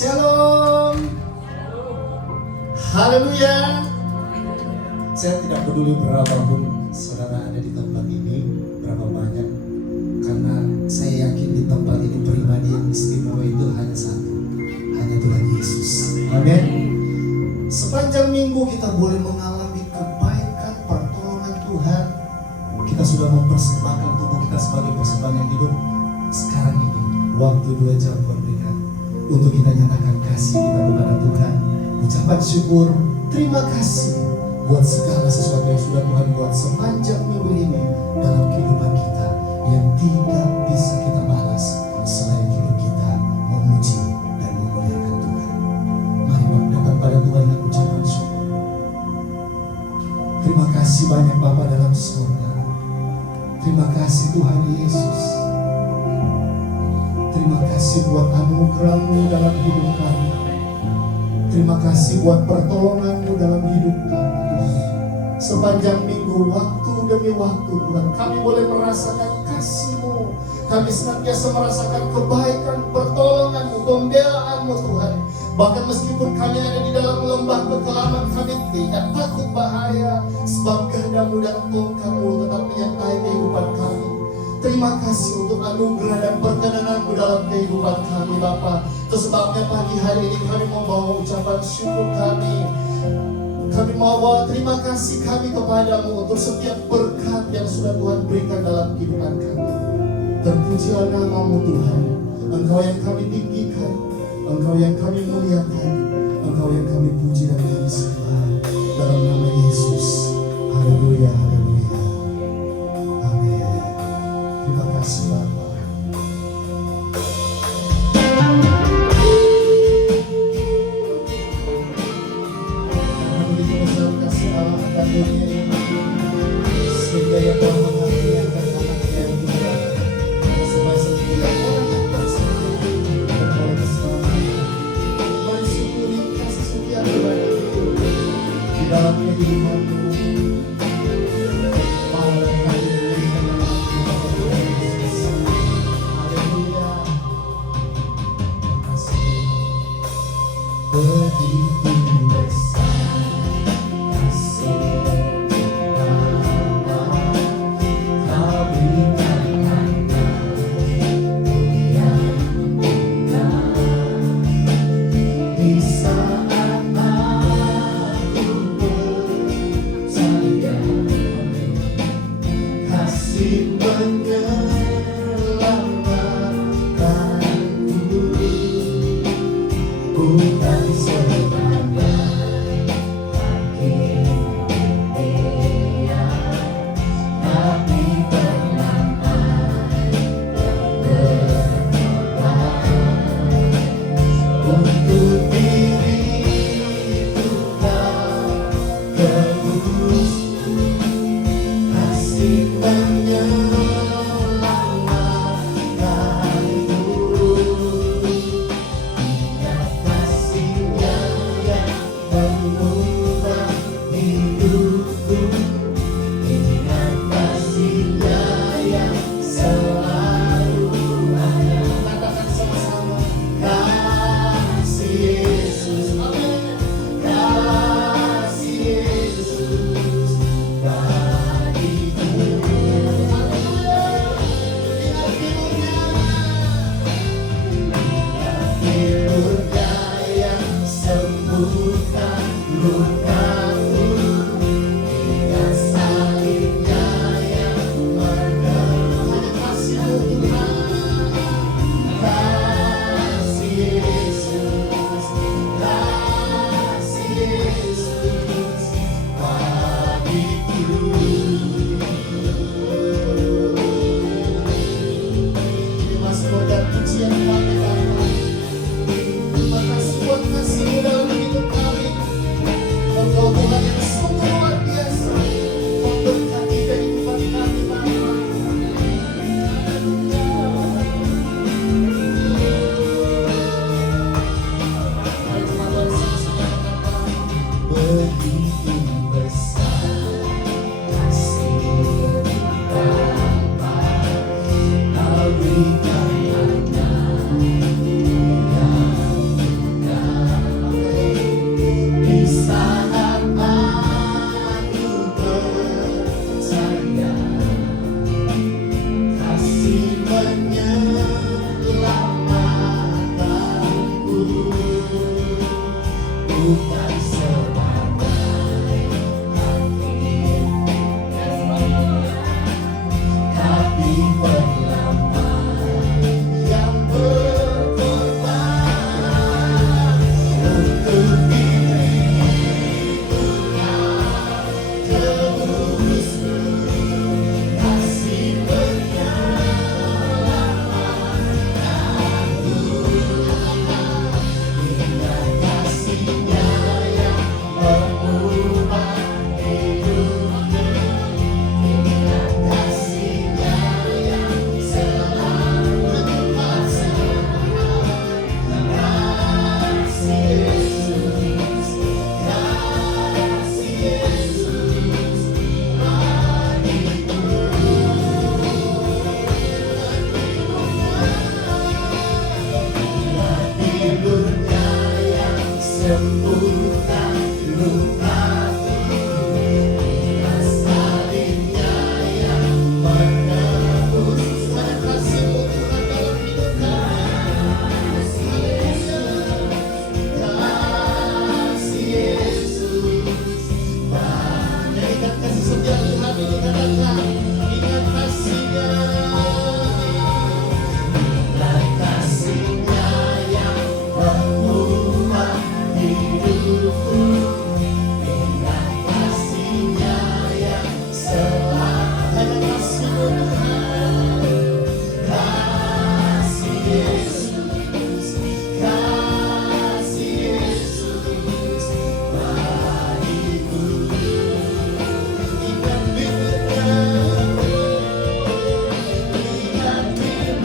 Shalom. Haleluya. Saya tidak peduli berapapun saudara ada di tempat ini, berapa banyak, karena saya yakin di tempat ini pribadi yang istimewa itu hanya satu, hanya Tuhan Yesus. Amin. Sepanjang minggu kita boleh mengalami kebaikan, pertolongan Tuhan. Kita sudah mempersembahkan tubuh kita sebagai persembahan yang hidup. Sekarang ini waktu 2 jam merdeka untuk kita nyatakan kasih kita kepada Tuhan, ucapan syukur, terima kasih buat segala sesuatu yang sudah Tuhan buat sepanjang minggu ini dalam kehidupan kita, yang tidak bisa kita balas selain hidup kita memuji dan memuliakan Tuhan. Mari datang pada Tuhan dengan ucapan syukur. Terima kasih banyak Bapa dalam surga. Terima kasih Tuhan Yesus. Terima kasih buat anugerah-Mu dalam hidup kami. Terima kasih buat pertolongan-Mu dalam hidup kami, Tuhan. Sepanjang minggu, waktu demi waktu, Tuhan, kami boleh merasakan kasih-Mu. Kami senantiasa merasakan kebaikan, pertolongan-Mu, pembelaan-Mu, Tuhan. Bahkan meskipun kami ada di dalam lembah kekelaman, kami tidak takut bahaya, sebab kehendak-Mu dan tongkat-Mu tetap menyertai kehidupan kami. Terima kasih untuk anugerah dan perkenanan-Mu dalam kehidupan kami, Bapa. Itu sebabnya pagi hari ini kami mau bawa ucapan syukur kami. Kami mau bawa terima kasih kami kepadamu untuk setiap berkat yang sudah Tuhan berikan dalam kehidupan kami. Terpujilah nama-Mu Tuhan. Engkau yang kami tinggikan, Engkau yang kami muliakan, Engkau yang kami puji dan kami sembah. Dalam nama Yesus. Haleluya, haleluya. Amin. Terima kasih Bapa. Dunia ini sehingga yang Tuhan mengasihi akan anaknya yang tunggal, masing-masing setiap orang yang percaya beroleh keselamatan. Mari syukuri kasih setia Tuhan di dalam kehidupanmu. Malam dan hari diberikan dalam Tuhan Yesus. Haleluya. Terima kasih. Begitu besar kasih.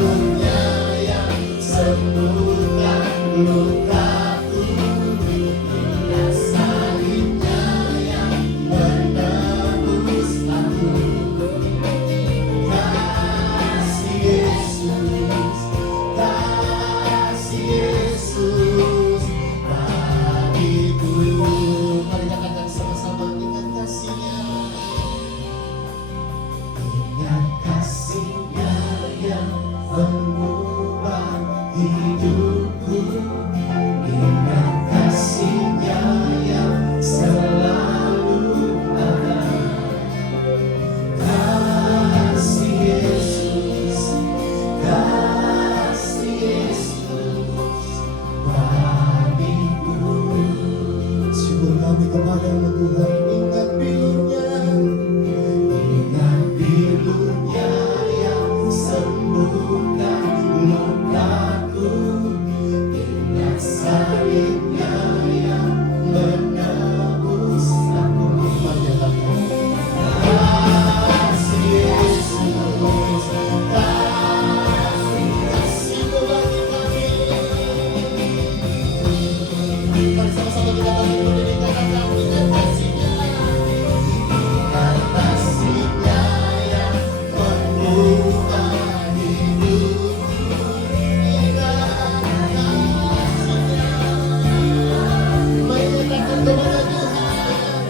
pilurnya yang sembuhkan lukaku, ingat salibnya yang menebus aku. Kasih Yesus, kasih Yesus bagiku. Mari katakan sama-sama, ingat kasihnya. Ingat kasihnya yang mengubah hidupku, ingat kasihnya yang selalu ada. Kasih Yesus, kasih Yesus bagiku. Syukur kami kepadamu Tuhan, ingat pilurnya, ingat pilurnya yang sembuhkan lukaku, ingat salibnya yang menebus aku. Mari katakan, kasih Yesus, kasih-Mu bagi kami. Mari sama-sama kita bangkit berdiri, katakan ingat kasihnya. Ingat kasihnya yang mengubah hidupku, ingat kasihnya. Mari katakan kepada Tuhan,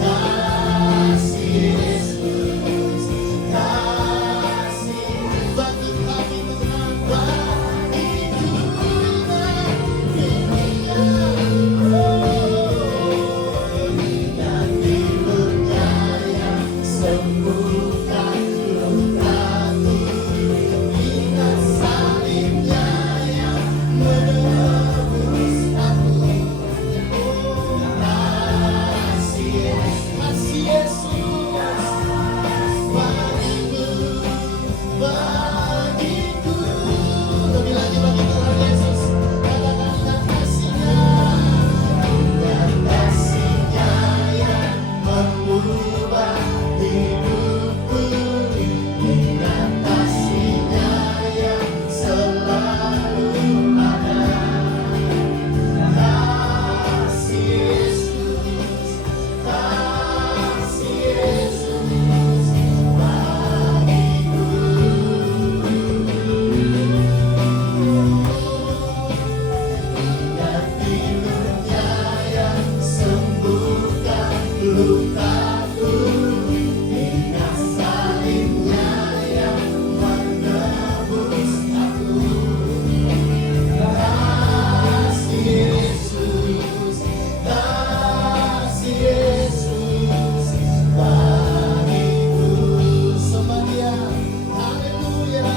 kasih Yesus, kasih bagi kami Tuhan, bagiku ingat pilurnya. Ingat pilurnya yang sembuhkan lukaku, ingat salibnya yang menebus aku. Kasih Yesus bagiku, lebih lagi bagi Tuhan Yesus. Katakan ingat kasihnya, ingat kasihnya yang mengubah hidupku, ingat kasihnya yang selalu ada. Kasih Yesus, kasih Yesus bagiku. Ingat pilurnya yang sembuhkan lukaku, ingat salibnya yang menebus aku. Kasih Yesus, kasih Yesus bagiku. Sembah Dia, haleluya.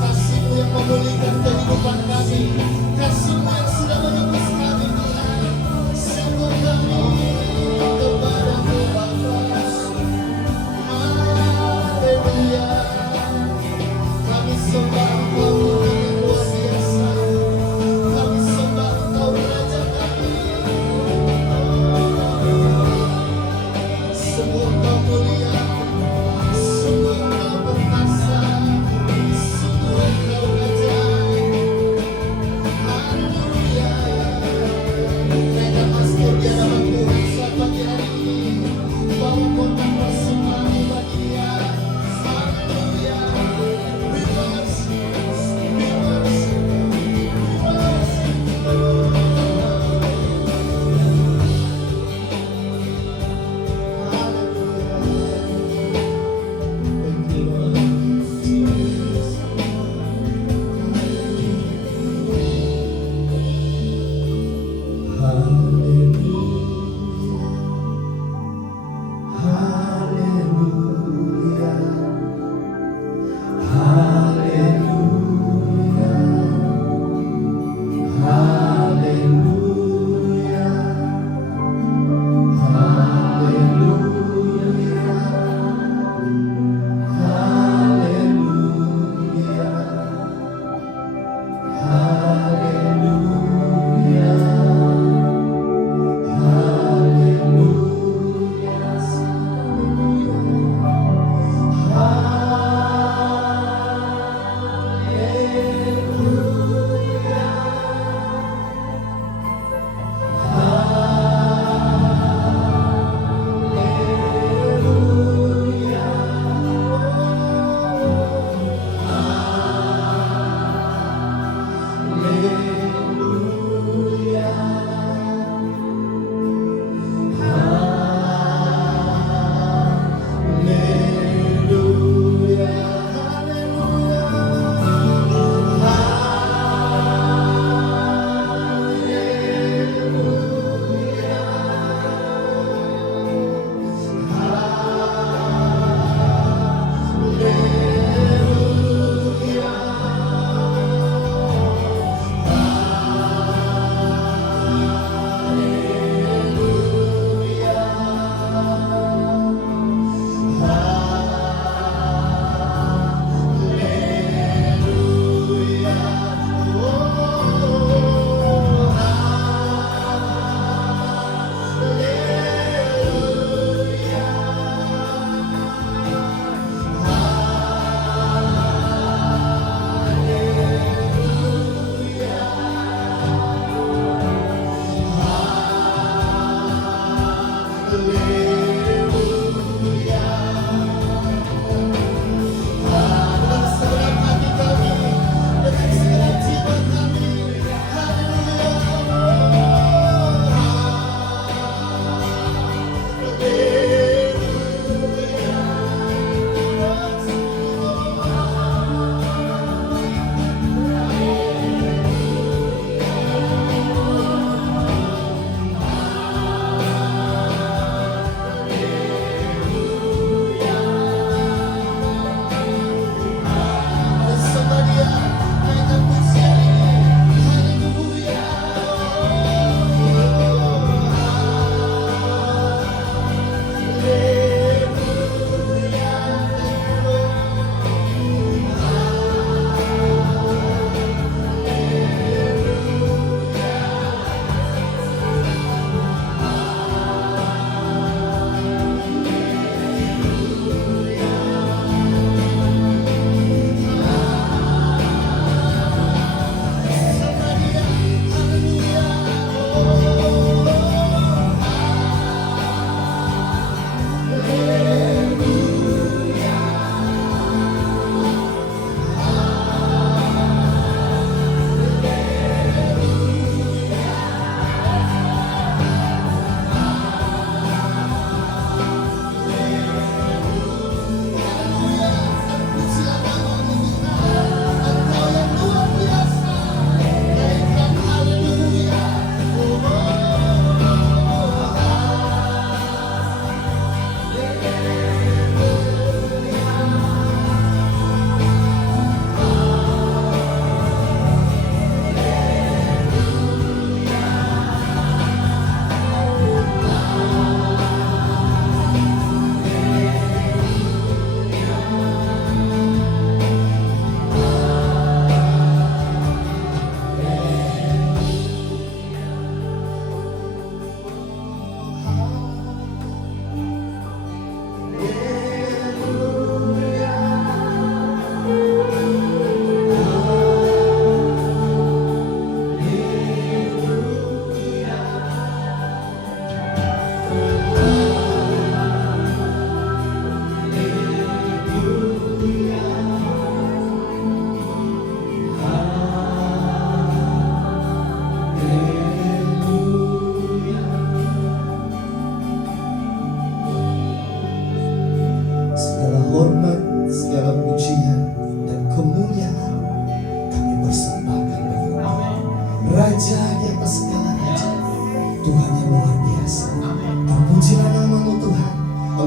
Kasih-Mu yang memulihkan kehidupan kami, kasih-Mu yang sudah menebus kami Tuhan. Syukur kami kepadamu Bapa. Haleluya. Kami sembah Engkau Tuhan yang luar biasa. Kami sembah Engkau Raja kami. Sungguh Engkau mulia, sungguh Engkau perkasa, sungguh Engkau Raja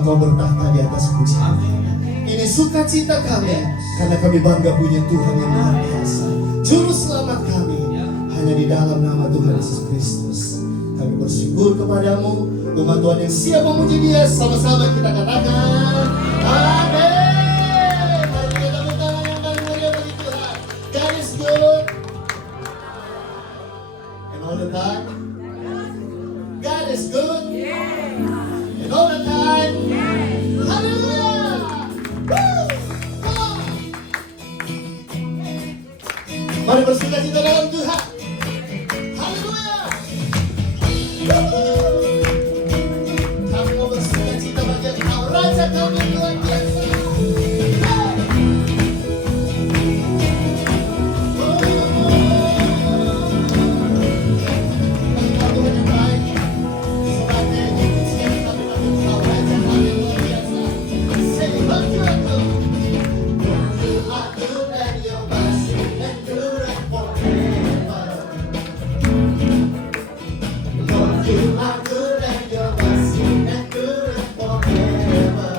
Engkau bertahta di atas pujian. Ini sukacita kami, karena kami bangga punya Tuhan yang luar biasa. Juru selamat kami, hanya di dalam nama Tuhan Yesus Kristus. Kami bersyukur kepadamu, umat Tuhan yang siap memuji Dia. Sama-sama kita katakan, amin. Mari kita tepuk tangan yang paling mulia bagi Tuhan. God is good. And all the time, God is good. And all the time, hallelujah. Woo! Oh. Mari bersukacita dalam Tuhan. Haleluya. Kami mau bersukacita bagi Engkau, Raja kami yang luar biasa. You are good and your mercy and good and forever.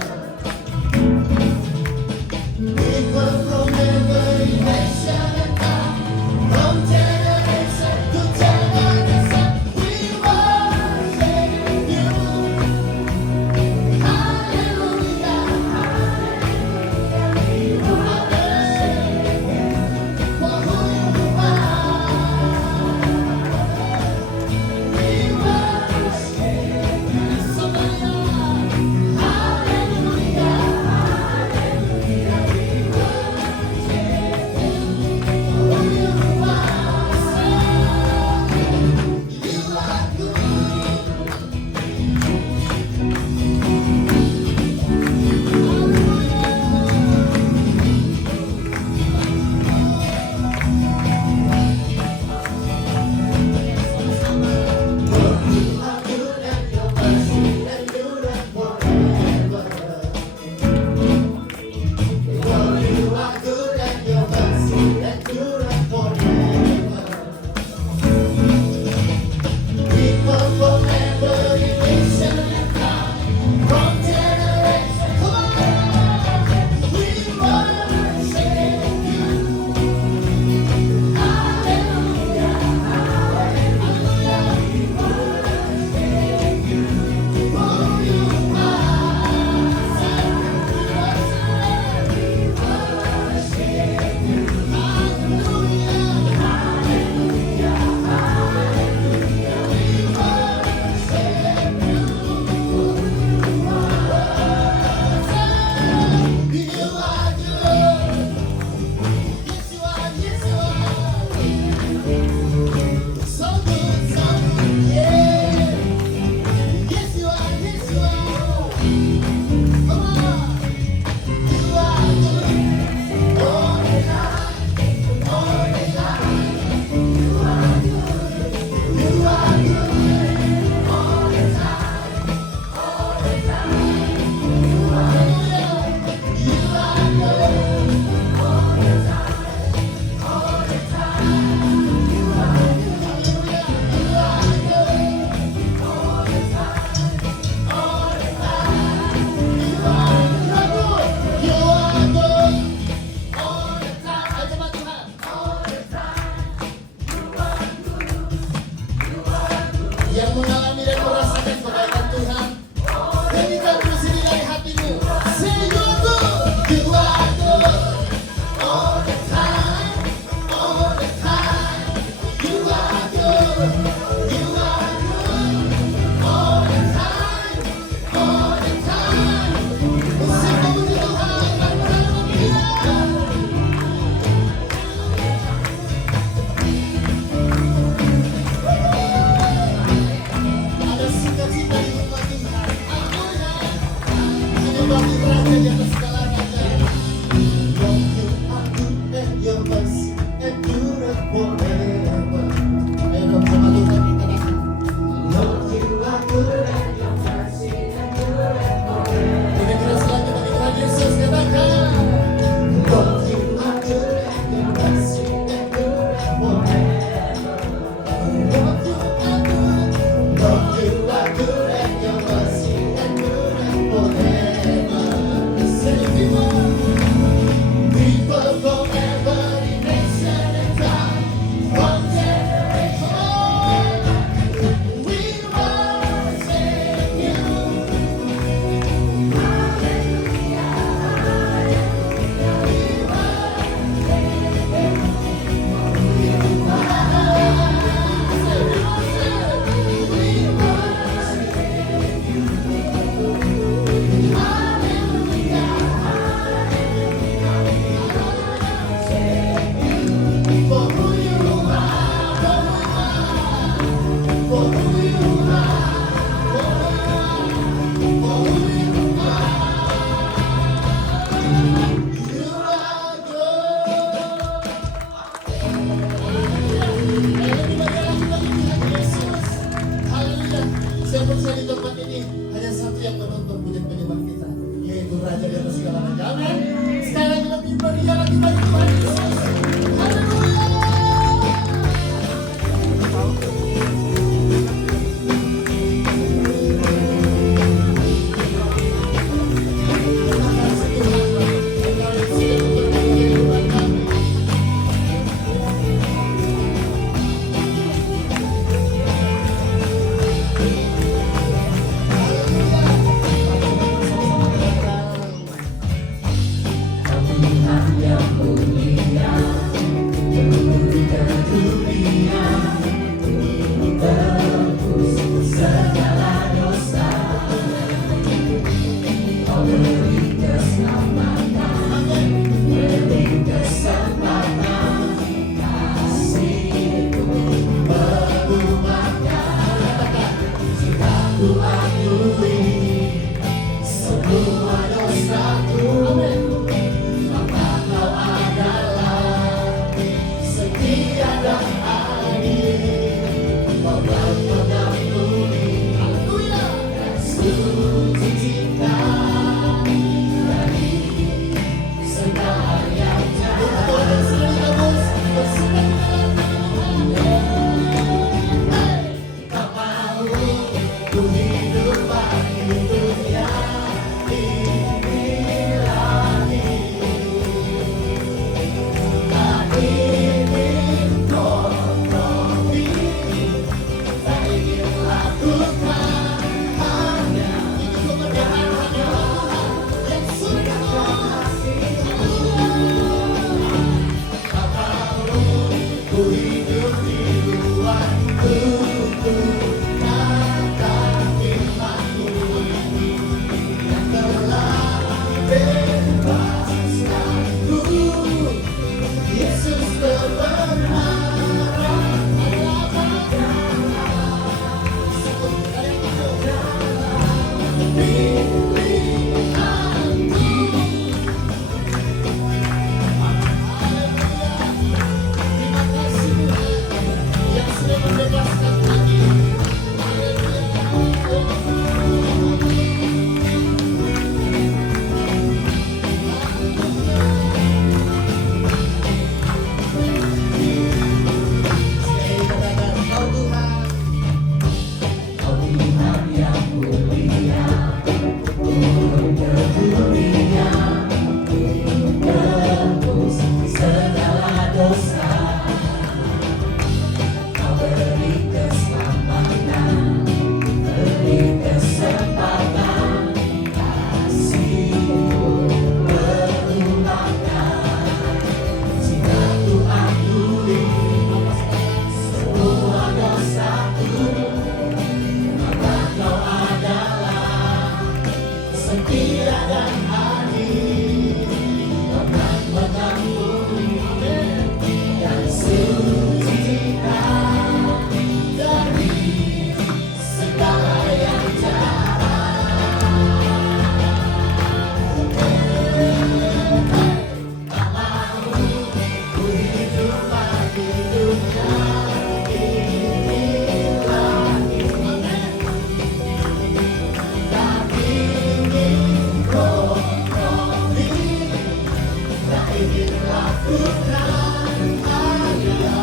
Tuhan ada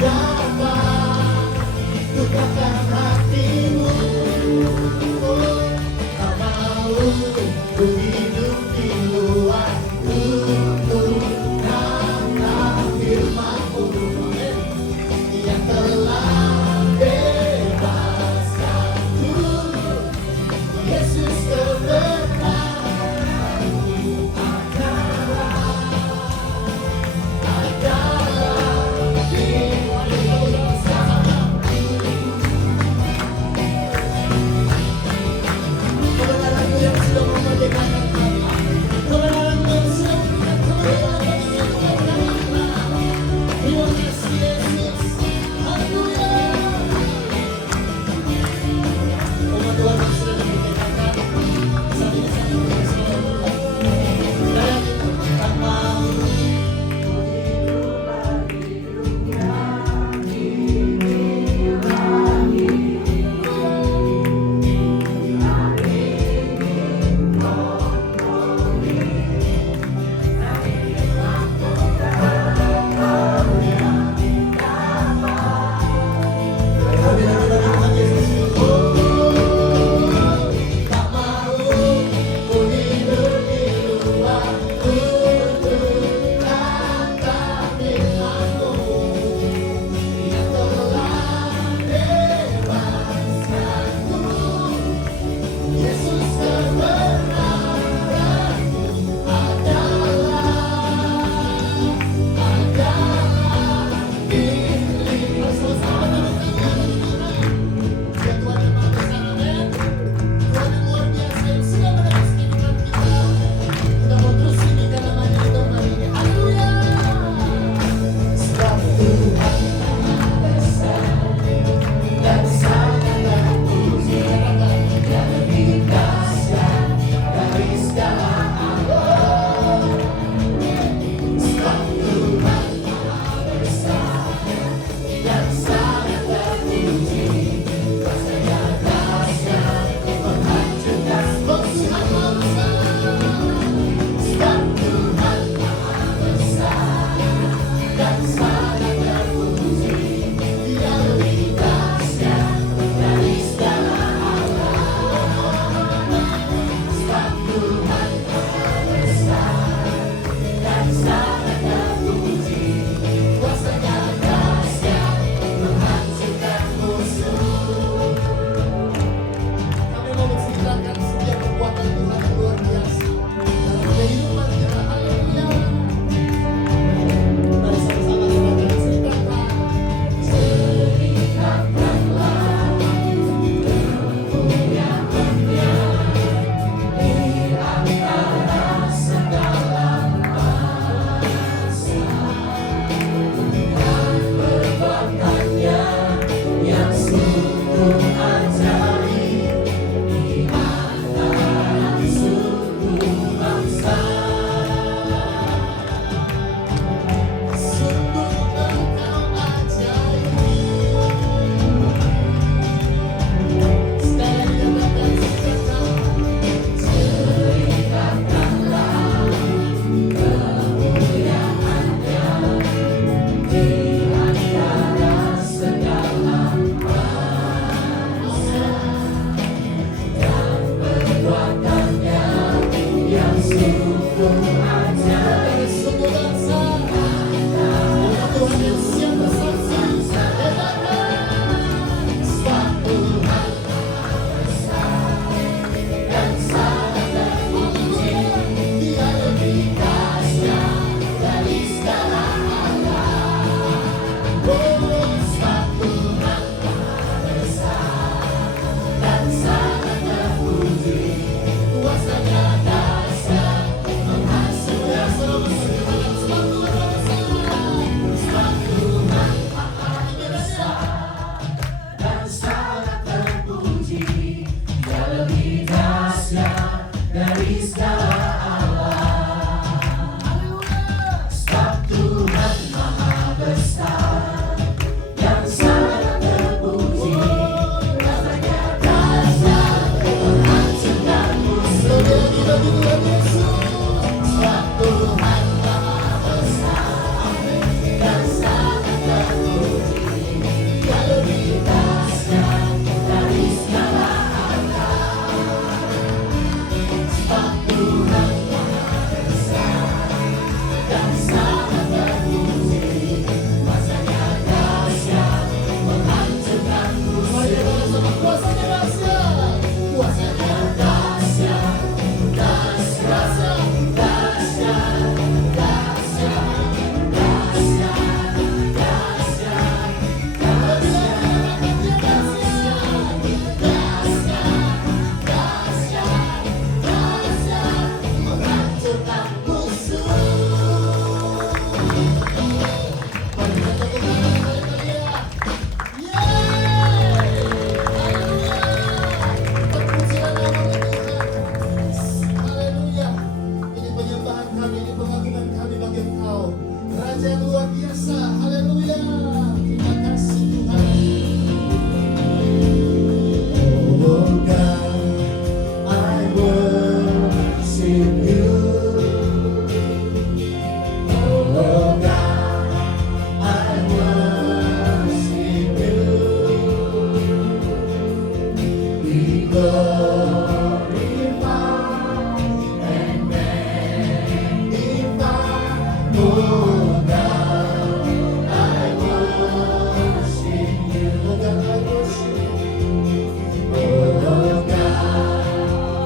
dapat lupakan hatimu. Tak mau ku hidup di luar tuntunan firman-Mu yang telah bebaskanku. Yesus kebenaranmu adalah Raja yang luar biasa. Haleluya. Terima kasih Tuhan. Oh God, I worship you. Oh God, I worship you. We glorify and magnify. Oh God, I worship you. Oh God, I worship you. Oh God,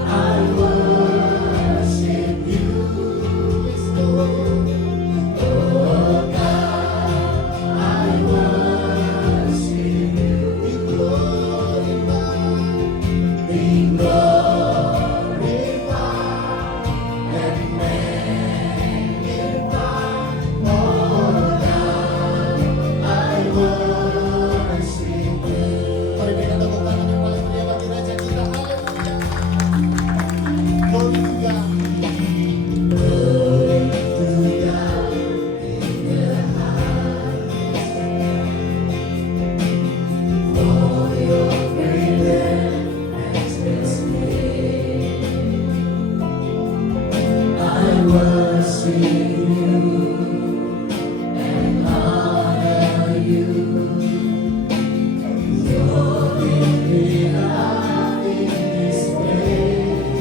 I worship you. Yes, Lord. Oh God, I worship you. We glorify, we glorify and magnify. Oh God, I worship you. Mari kita tepuk tangan yang paling meriah bagi Raja kita. Haleluya. Glory to God. Glory to God in the highest. For your great and matchless name, I worship you and honor you. You're lifted up in this place.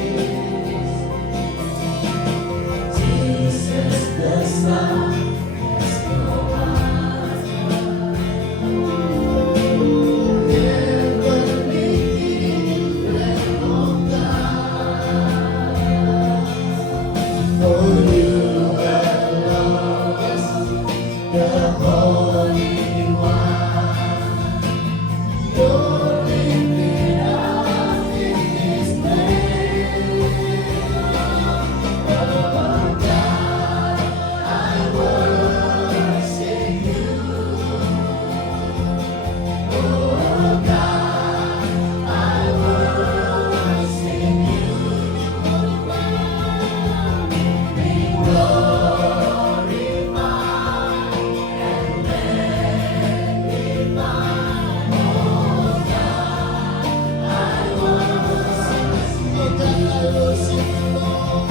Jesus the Son has no other. Heavenly King, Lamb of God. For you alone, yes, the Holy One. You're lifted up in this place. Oh God, I worship you. Oh God, I worship you. Be glorified and magnify. Oh God, I worship you. Oh God, I worship you, Lord.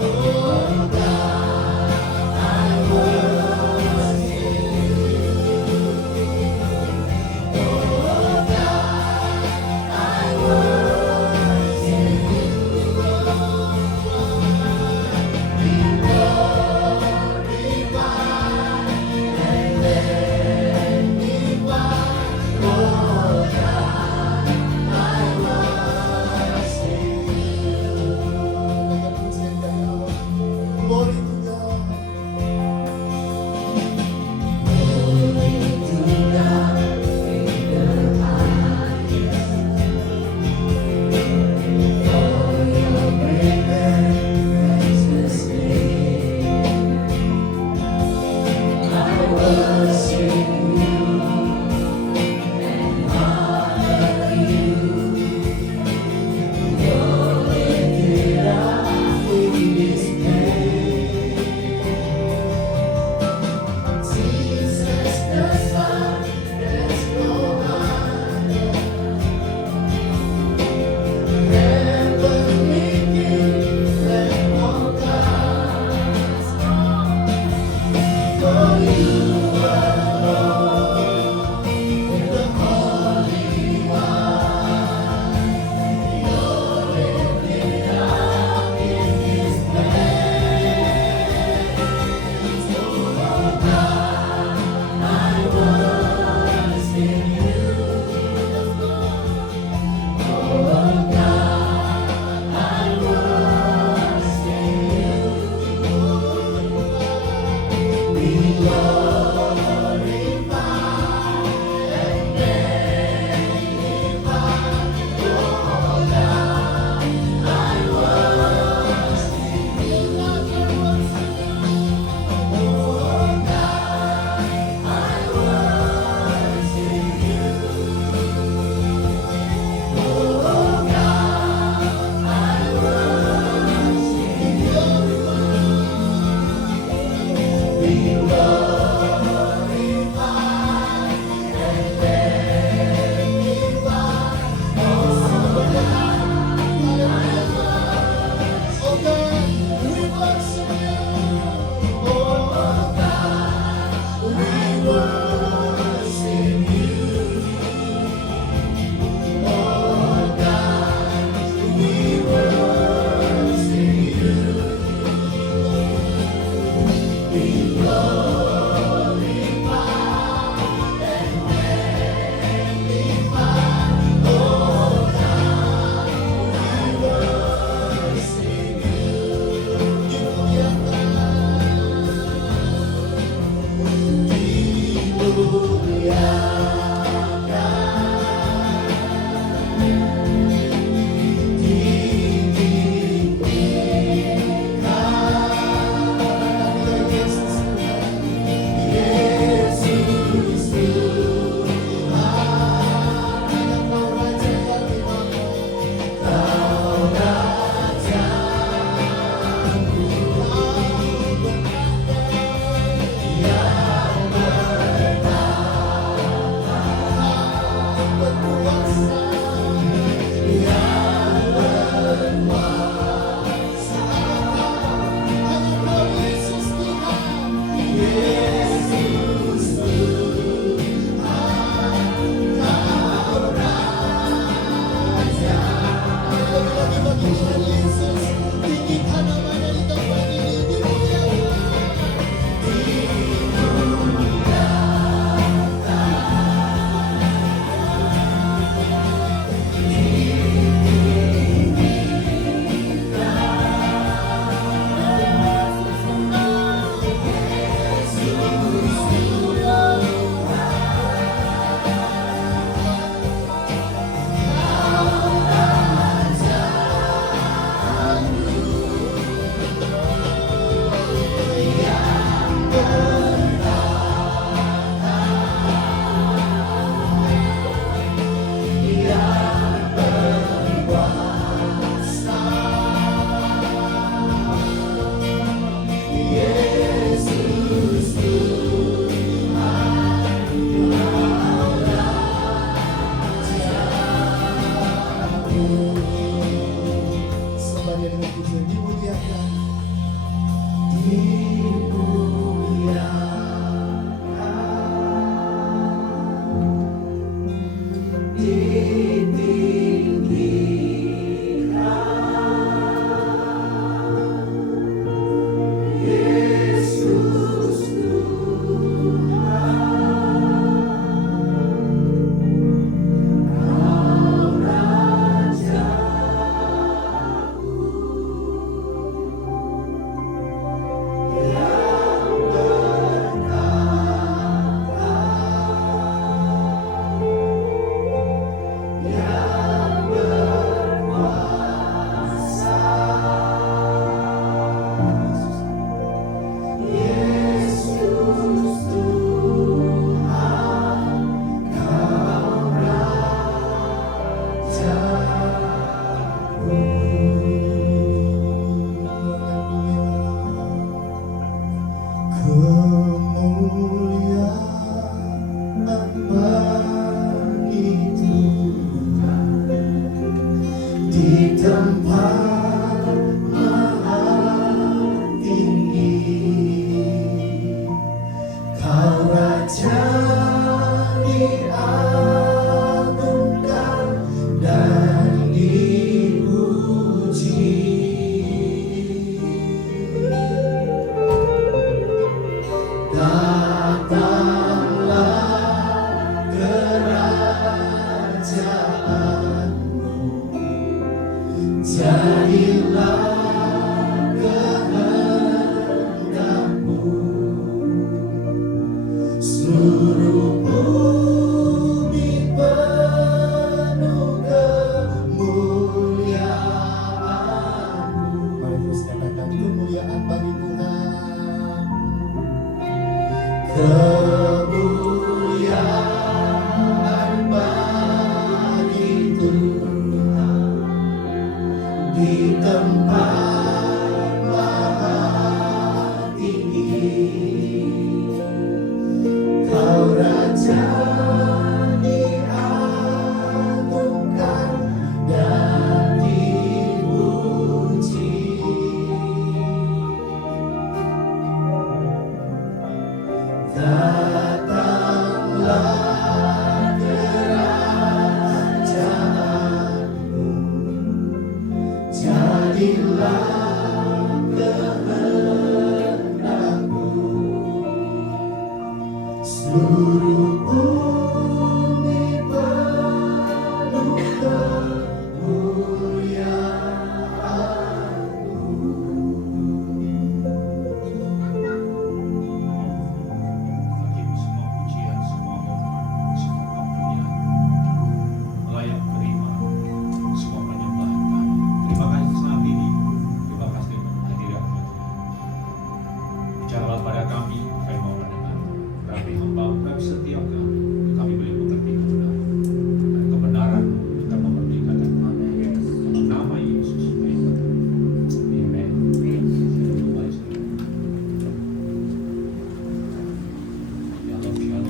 Oh God, I worship you. Oh God, I worship you. Be glorified and magnify. Oh God, I worship you. Glory to God. Glory to God in the highest. For your great and matchless name, I worship you and honor you. You're lifted up in this place. Jesus the Son, there's no other. Heavenly King, Lamb of God. For you alone, the Holy One. You're lifted up in this place. Oh God, I worship you. Oh God, I worship you. Be glorified and magnify. Oh God, I worship you. Lord, I worship you. Oh God, I worship you. Oh God, I worship you. Be glorified. Seluruh